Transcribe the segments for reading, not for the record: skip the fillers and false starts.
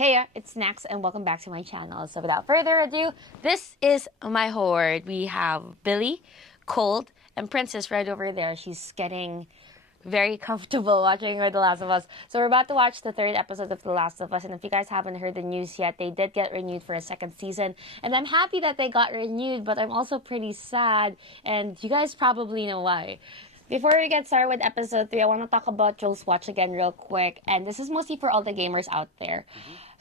Hey, it's Max and welcome back to my channel. So without further ado, this is my horde. We have Billy, Cold, and Princess right over there. She's getting very comfortable watching The Last of Us. So we're about to watch the third episode of The Last of Us, and if you guys haven't heard the news yet, they did get renewed for a second season, and I'm happy that they got renewed, but I'm also pretty sad, and you guys probably know why. Before we get started with episode 3, I want to talk about Joel's watch again real quick, and this is mostly for all the gamers out there.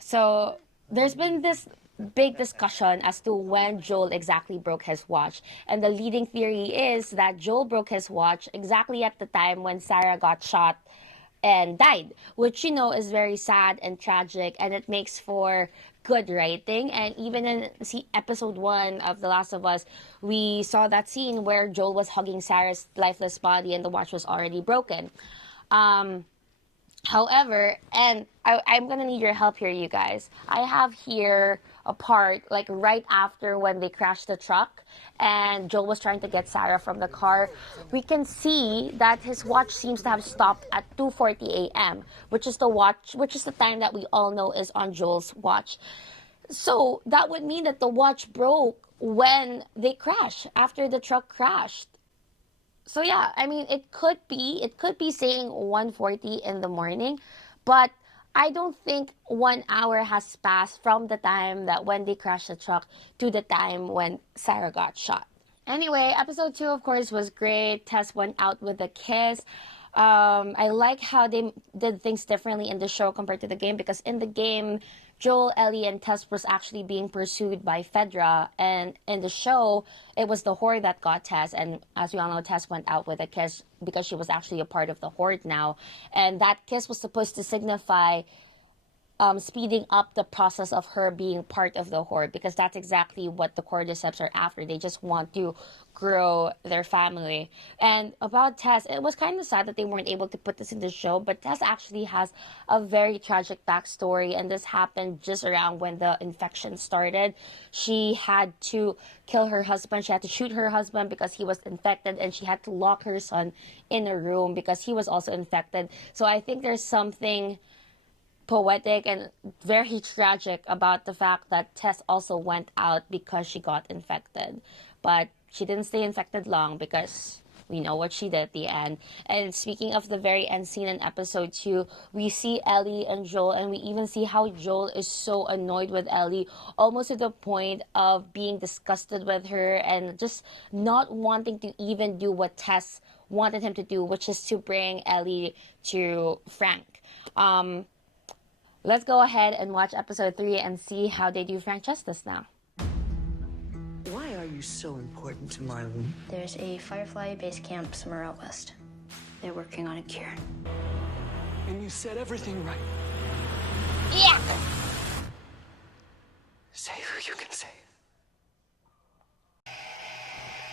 So there's been this big discussion as to when Joel exactly broke his watch. And the leading theory is that Joel broke his watch exactly at the time when Sarah got shot and died, which is very sad and tragic, and it makes for good writing. And even in episode 1 of The Last of Us, we saw that scene where Joel was hugging Sarah's lifeless body and the watch was already broken. However, and I'm going to need your help here, you guys. I have here a part, like right after when they crashed the truck and Joel was trying to get Sarah from the car. We can see that his watch seems to have stopped at 2:40 a.m., which is the time that we all know is on Joel's watch. So that would mean that the watch broke when they crashed, after the truck crashed. So yeah, I mean, it could be saying 1:40 in the morning, but I don't think 1 hour has passed from the time that when they crashed the truck to the time when Sarah got shot. Anyway, episode 2, of course, was great. Tess went out with a kiss. I like how they did things differently in the show compared to the game, because in the game, Joel, Ellie, and Tess was actually being pursued by Fedra, and in the show, it was the Horde that got Tess, and as we all know, Tess went out with a kiss because she was actually a part of the Horde now, and that kiss was supposed to signify speeding up the process of her being part of the Horde, because that's exactly what the Cordyceps are after. They just want to grow their family. And about Tess, it was kind of sad that they weren't able to put this in the show, but Tess actually has a very tragic backstory, and this happened just around when the infection started. She had to kill her husband. She had to shoot her husband because he was infected, and she had to lock her son in a room because he was also infected. So I think there's something poetic and very tragic about the fact that Tess also went out because she got infected. But she didn't stay infected long, because we know what she did at the end. And speaking of the very end scene in episode 2, we see Ellie and Joel, and we even see how Joel is so annoyed with Ellie, almost to the point of being disgusted with her and just not wanting to even do what Tess wanted him to do, which is to bring Ellie to Frank. Let's go ahead and watch episode 3 and see how they do Frank justice now. Why are you so important to Marlon? There's a Firefly base camp somewhere out west. They're working on a cure. And you said everything right. Yeah! Say who you can say.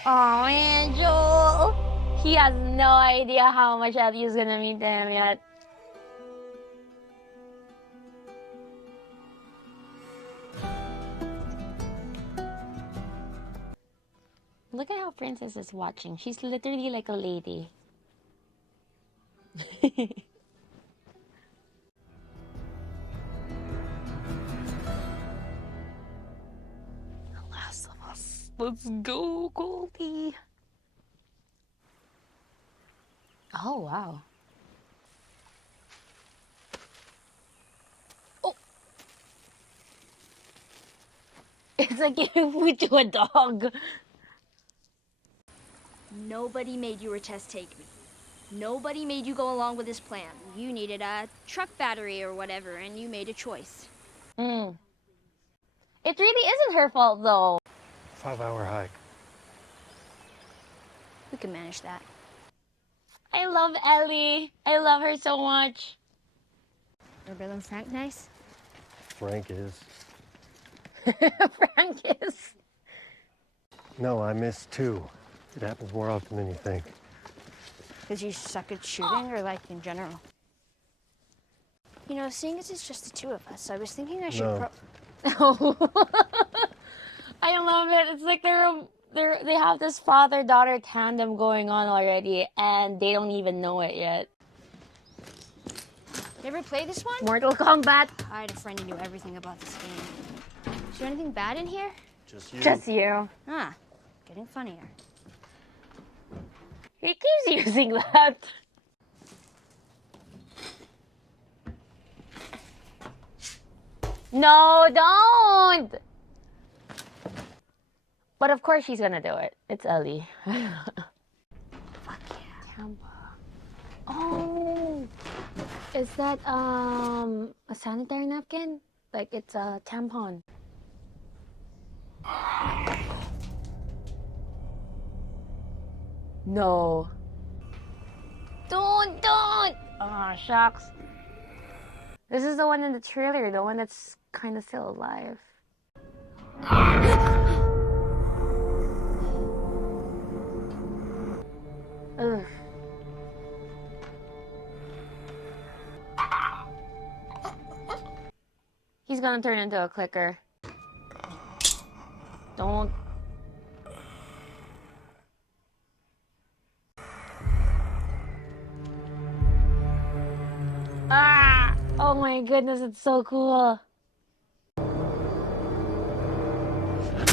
Oh man, Joel! He has no idea how much Ellie is gonna mean to him yet. Look at how Princess is watching. She's literally like a lady. Last of Us. Let's go, Goldie. Oh, wow. Oh. It's like giving food to a dog. Nobody made you or Tess take me. Nobody made you go along with this plan. You needed a truck battery or whatever, and you made a choice. It really isn't her fault, though. 5-hour hike. We can manage that. I love Ellie. I love her so much. Are Bill and Frank nice? Frank is. Frank is. No, I missed 2. It happens more often than you think. Because you suck at shooting, or like in general? Seeing as it's just the two of us, I was thinking I should No. I love it. It's like they have this father-daughter tandem going on already, and they don't even know it yet. You ever play this one? Mortal Kombat. I had a friend who knew everything about this game. Is there anything bad in here? Just you. Just you. Ah, getting funnier. He keeps using that. No, don't! But of course she's gonna do it. It's Ellie. Fuck yeah. Tampa. Oh! Is that, a sanitary napkin? Like it's a tampon. No. Don't! Oh, shucks. This is the one in the trailer, the one that's kind of still alive. Ugh. He's gonna turn into a clicker. Don't. Ah! Oh my goodness, it's so cool.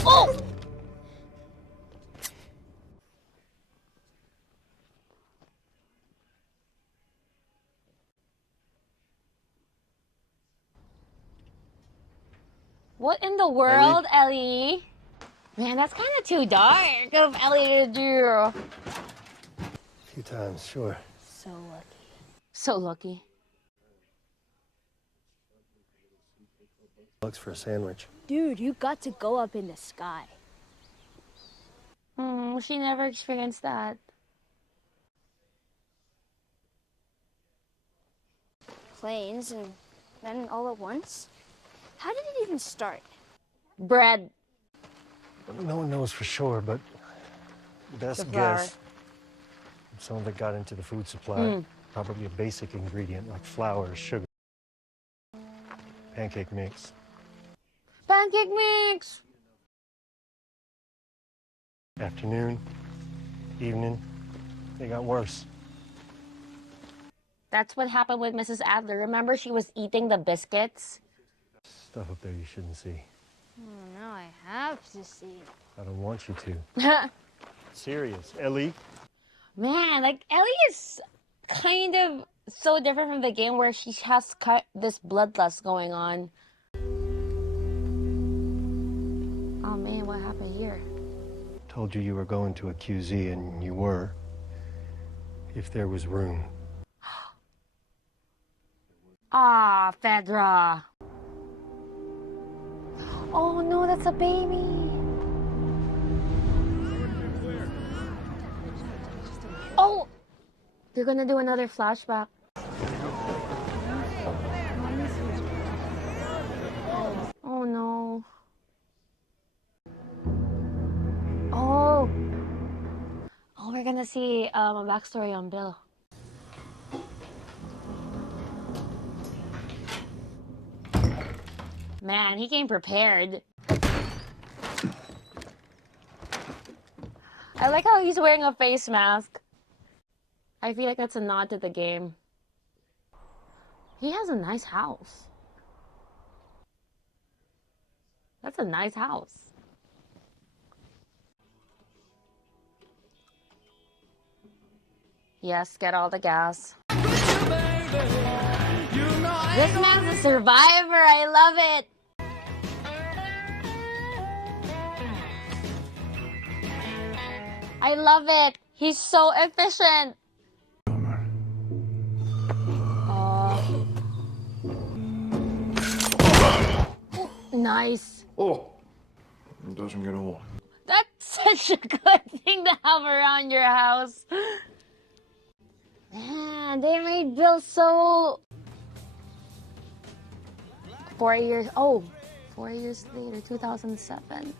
Oh! What in the world, Ellie? Man, that's kind of too dark of Ellie to do. A few times, sure. So lucky. So lucky. Looks for a sandwich. Dude, you got to go up in the sky. She never experienced that. Planes and then all at once? How did it even start? Bread. No one knows for sure, but best guess, some of it got into the food supply. Probably a basic ingredient like flour or sugar. Pancake mix. Pancake mix! Afternoon, evening, they got worse. That's what happened with Mrs. Adler. Remember, she was eating the biscuits? Stuff up there you shouldn't see. Oh, now I have to see. I don't want you to. Serious, Ellie. Man, like, Ellie is kind of so different from the game where she has this bloodlust going on. Oh man, what happened here? Told you you were going to a QZ, and you were. If there was room. Ah, Fedra. Oh no, that's a baby. Oh! They're gonna do another flashback. Oh no. Oh. Oh, we're gonna see a backstory on Bill. Man, he came prepared. I like how he's wearing a face mask. I feel like that's a nod to the game. He has a nice house. That's a nice house. Yes, get all the gas. This man's a survivor. I love it. I love it. He's so efficient. Nice. Oh, it doesn't get old. That's such a good thing to have around your house. Man, they made Bill so... 4 years... Oh, 4 years later, 2007.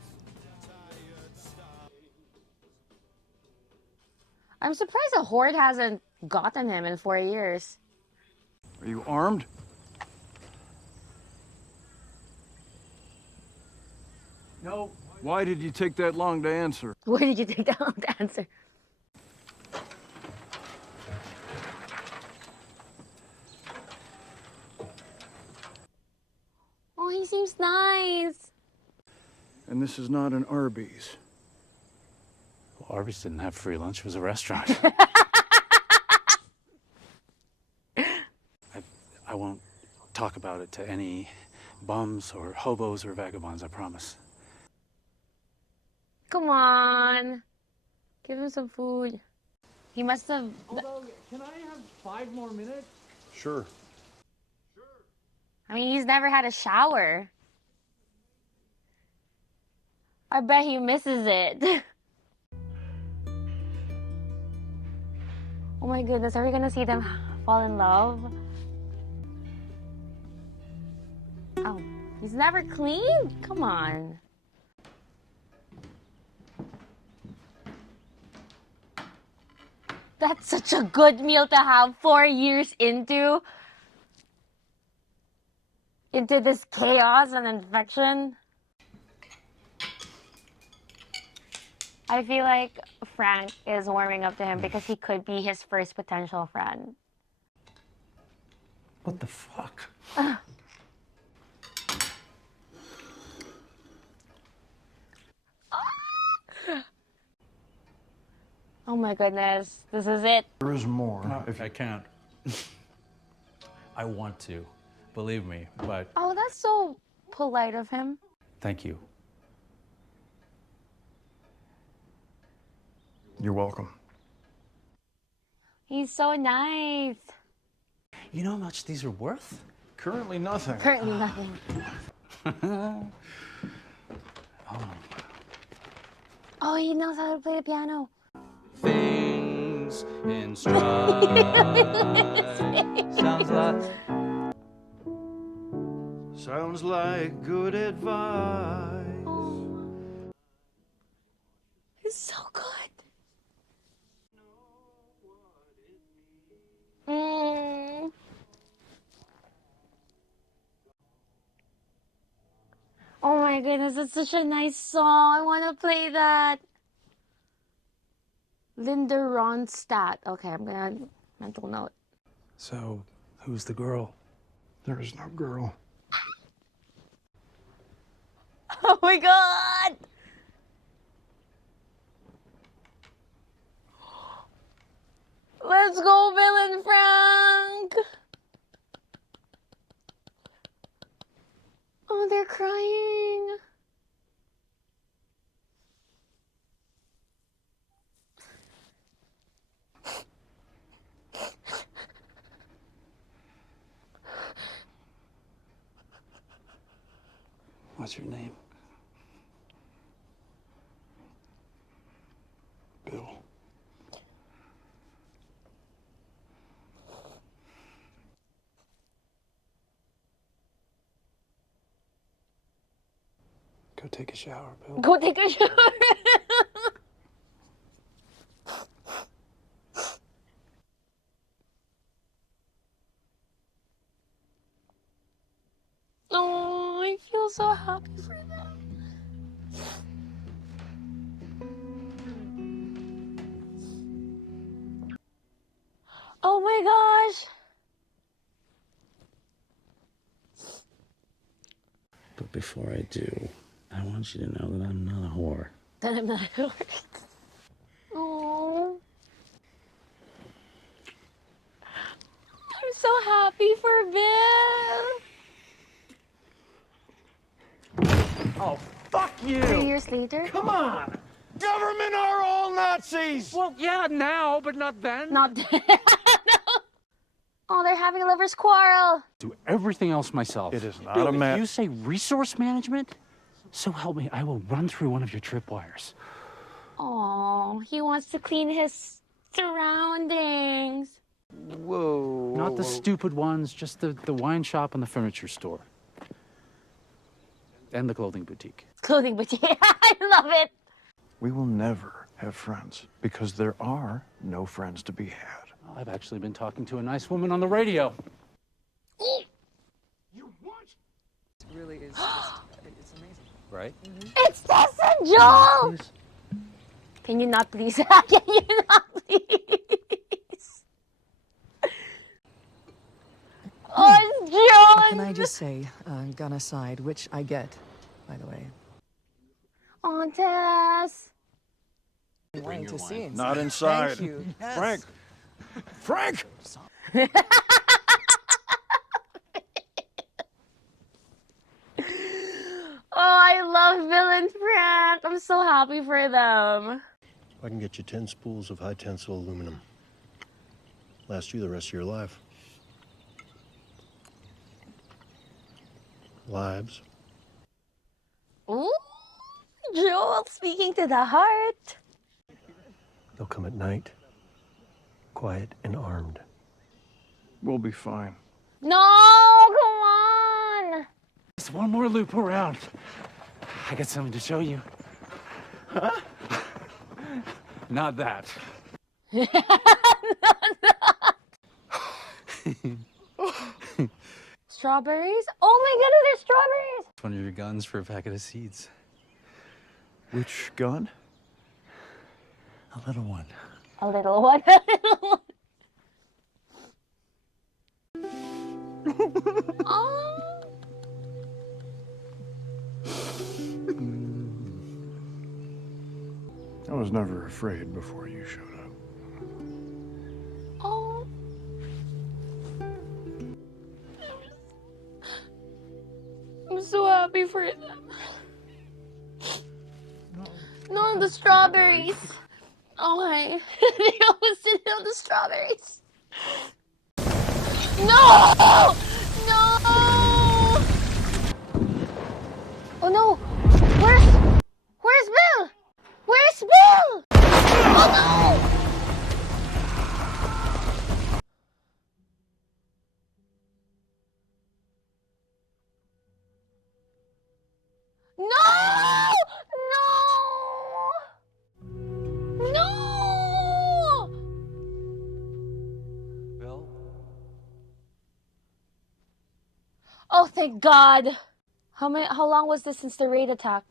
I'm surprised the Horde hasn't gotten him in 4 years. Are you armed? No. Why did you take that long to answer? Where did you take that long to answer? he seems nice. And this is not an Arby's. Well, Arby's didn't have free lunch. It was a restaurant. I won't talk about it to any bums or hobos or vagabonds, I promise. Come on. Give him some food. He must have... Although, can I have 5 more minutes? Sure. I mean, he's never had a shower. I bet he misses it. Oh my goodness, are we gonna see them fall in love? Oh, he's never cleaned? Come on. That's such a good meal to have 4 years into this chaos and infection. I feel like Frank is warming up to him because he could be his first potential friend. What the fuck? Oh my goodness, this is it. There is more. I can't. I want to, believe me, but... Oh, that's so polite of him. Thank you. You're welcome. He's so nice. You know how much these are worth? Currently nothing. Currently nothing. Oh, he knows how to play the piano. Things in stride. Sounds like... Sounds like good advice. Oh. It's so good. Oh my goodness, it's such a nice song. I want to play that. Linda Ronstadt. Okay, I'm gonna mental note. So, who's the girl? There is no girl. Oh my god! Let's go, Bill and Frank! Oh, they're crying. What's your name? Bill. Go take a shower, Bill. Go take a shower. Oh, I feel so happy for them. Oh my gosh. But before I do, I want you to know that I'm not a whore. That I'm not a whore. Oh. I'm so happy for Bill. Oh, fuck you! 3 years later? Come on! Government are all Nazis! Well, yeah, now, but not then. Not no. Oh, they're having a lover's quarrel. Do everything else myself. It is not Bill, a if you say resource management, so help me, I will run through one of your tripwires. Oh, he wants to clean his surroundings. Whoa. Not the stupid ones, just the wine shop and the furniture store. And the clothing boutique. Clothing boutique. I love it. We will never have friends because there are no friends to be had. Well, I've actually been talking to a nice woman on the radio. You what? It really is just, it's amazing. Right? It's Tess and Joel. Can you not please? Can you not please? Oh, it's What can John! I just say, gun aside, which I get, by the way. Oh, Tess! Wanted to see inside. Not inside. Thank you. Yes. Frank! Frank! Oh, I love Bill and Frank. I'm so happy for them. I can get you 10 spools of high tensile aluminum. Last you the rest of your life. Lives. Ooh, Joel speaking to the heart. They'll come at night, quiet and armed. We'll be fine. No, come on. Just one more loop around. I got something to show you. Huh? Not that. Strawberries? Oh my goodness, there's strawberries. It's one of your guns for a packet of seeds. Which gun? A little one. A little one, a little one. Oh. I was never afraid before you showed up. Oh. I'm so happy for them. No, the strawberries. Oh my. They almost didn't know the strawberries. No! No! Oh no! Where's Bill? Where's Bill? Oh no! No! No! No! Bill? Oh, thank God. How long was this since the raid attack?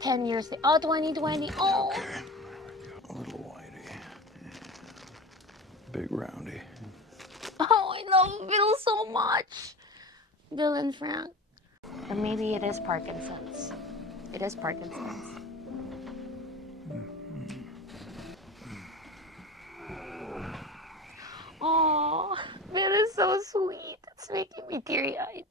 10 years. Oh, 2020. Oh. Okay. A little whitey. Yeah. Big roundy. Oh, I love Bill so much. Bill and Frank. Or maybe it is Parkinson's. It is Parkinson's. Oh, Bill is so sweet. It's making me teary-eyed.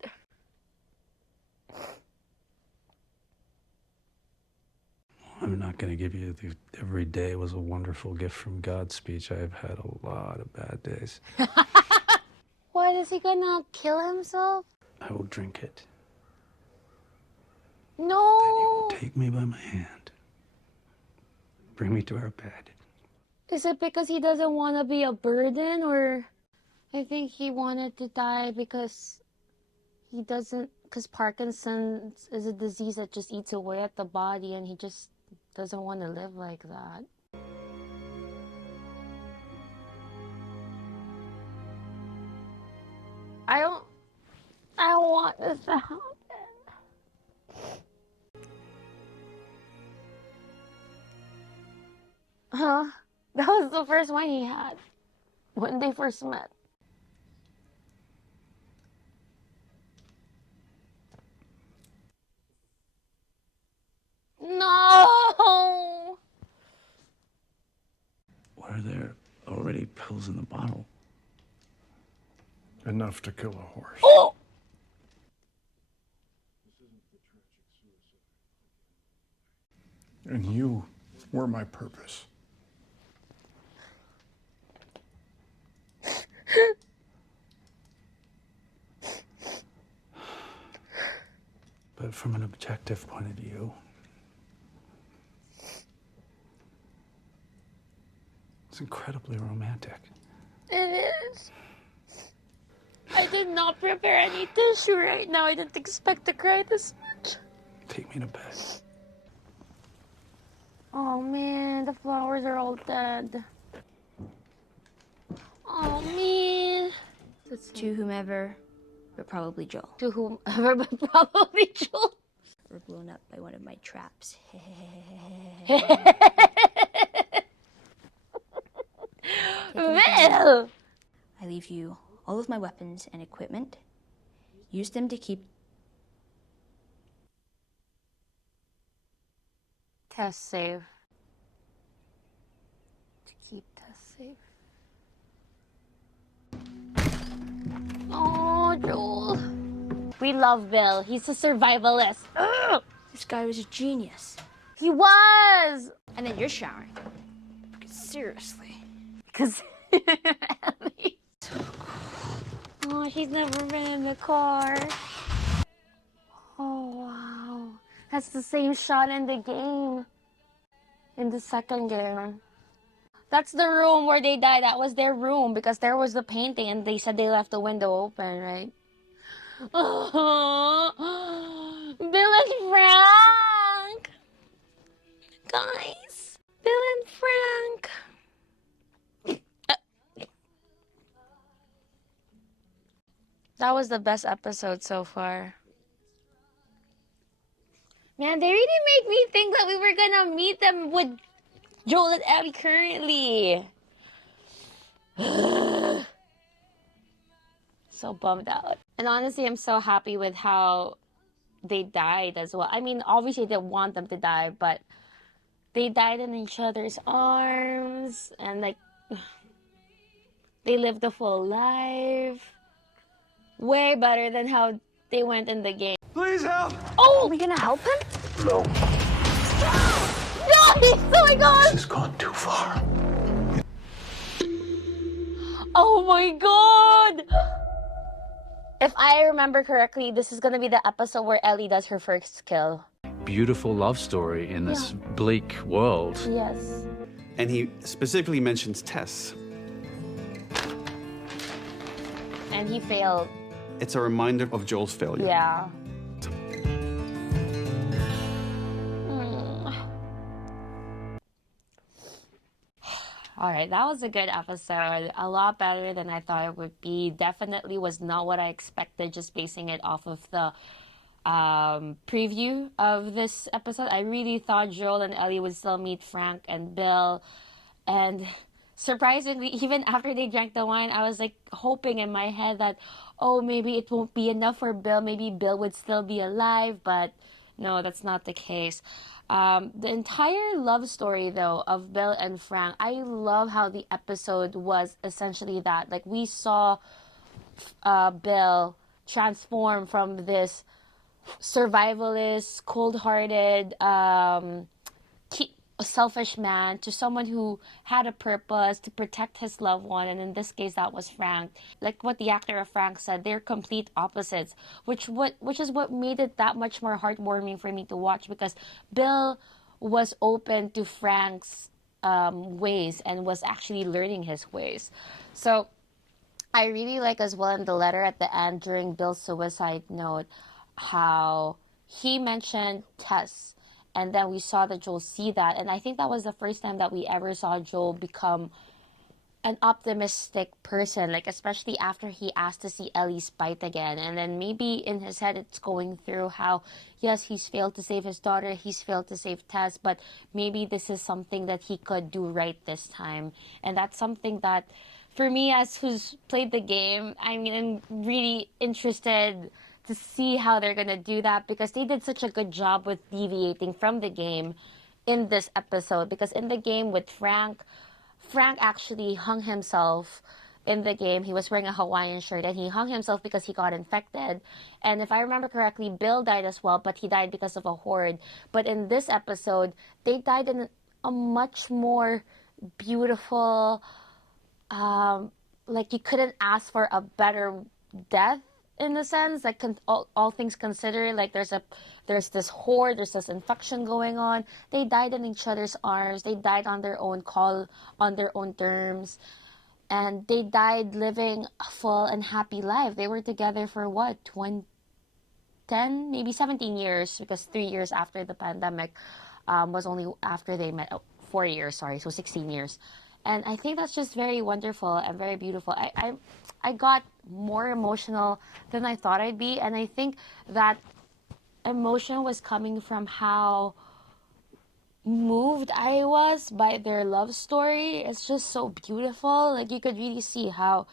I'm not going to give you the every day was a wonderful gift from God speech. I've had a lot of bad days. What, is he gonna kill himself? I will drink it. No. Then you will take me by my hand. Bring me to our bed. Is it because he doesn't want to be a burden, or I think he wanted to die because he doesn't, because Parkinson's is a disease that just eats away at the body, and he just doesn't want to live like that. I don't want this to happen. Huh? That was the first one he had when they first met. No! Were there already pills in the bottle? Enough to kill a horse. Oh! And you were my purpose. But from an objective point of view, it's incredibly romantic. It is. I did not prepare any tissue right now. I didn't expect to cry this much. Take me to bed. Oh man, the flowers are all dead. Oh man. To whomever, but probably Joel. To whomever, but probably Joel. Or blown up by one of my traps. Bill! I leave you all of my weapons and equipment, used them to keep Tess safe. To keep Tess safe. Oh, Joel. We love Bill. He's a survivalist. Ugh! This guy was a genius. He was! And then you're showering. Seriously. Because Ellie. Oh, she's never been in the car. Oh, wow. That's the same shot in the game. In the second game. That's the room where they died. That was their room because there was the painting and they said they left the window open, right? Oh, Bill and Frank! Guys, Bill and Frank. That was the best episode so far. Man, they really made me think that we were gonna meet them with Joel and Ellie currently. So bummed out. And honestly, I'm so happy with how they died as well. I mean, obviously, they didn't want them to die, but they died in each other's arms and like they lived a full life. Way better than how they went in the game. Please help! Oh! Are we gonna help him? No, No! Oh my god! this has gone too far. Oh my god! If I remember correctly, this is gonna be the episode where Ellie does her first kill. Beautiful love story in this bleak world. Yes. And he specifically mentions Tess. And he failed. It's a reminder of Joel's failure. Yeah. All right, that was a good episode. A lot better than I thought it would be. Definitely was not what I expected, just basing it off of the preview of this episode. I really thought Joel and Ellie would still meet Frank and Bill. And surprisingly, even after they drank the wine, I was like hoping in my head that, oh, maybe it won't be enough for Bill. Maybe Bill would still be alive, but no, that's not the case. The entire love story, though, of Bill and Frank, I love how the episode was essentially that. Like, we saw Bill transform from this survivalist, cold-hearted, selfish man to someone who had a purpose to protect his loved one, and in this case that was Frank. Like what the actor of Frank said, they're complete opposites, which is what made it that much more heartwarming for me to watch, because Bill was open to Frank's ways and was actually learning his ways. So I really like as well in the letter at the end during Bill's suicide note how he mentioned Tess. And then we saw that Joel see that. And I think that was the first time that we ever saw Joel become an optimistic person. Like, especially after he asked to see Ellie's bite again. And then maybe in his head it's going through how, yes, he's failed to save his daughter. He's failed to save Tess. But maybe this is something that he could do right this time. And that's something that, for me, as who's played the game, I mean, I'm really interested to see how they're going to do that, because they did such a good job with deviating from the game in this episode. Because in the game with Frank actually hung himself in the game. He was wearing a Hawaiian shirt and he hung himself because he got infected. And if I remember correctly, Bill died as well, but he died because of a horde. But in this episode, they died in a much more beautiful, like you couldn't ask for a better death. In the sense, like all things considered, like there's this horde, there's this infection going on. They died in each other's arms. They died on their own call, on their own terms, and they died living a full and happy life. They were together for what, 10, maybe 17 years, because 3 years after the pandemic was only after they met. 4 years, sorry, so 16 years. And I think that's just very wonderful and very beautiful. I got more emotional than I thought I'd be. And I think that emotion was coming from how moved I was by their love story. It's just so beautiful. Like, you could really see how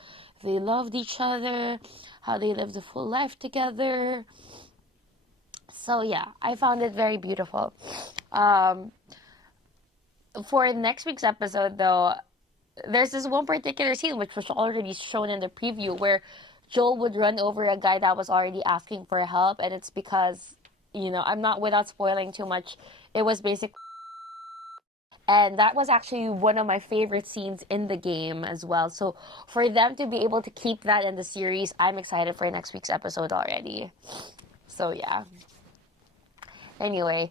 they loved each other, how they lived a full life together. So yeah, I found it very beautiful. For next week's episode, though, there's this one particular scene which was already shown in the preview where Joel would run over a guy that was already asking for help, and it's because, you know, I'm not, without spoiling too much, it was basically, and that was actually one of my favorite scenes in the game as well. So for them to be able to keep that in the series, I'm excited for next week's episode already. So yeah. Anyway,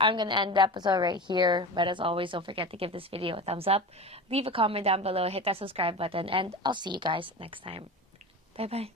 I'm going to end the episode right here. But as always, don't forget to give this video a thumbs up. Leave a comment down below. Hit that subscribe button. And I'll see you guys next time. Bye-bye.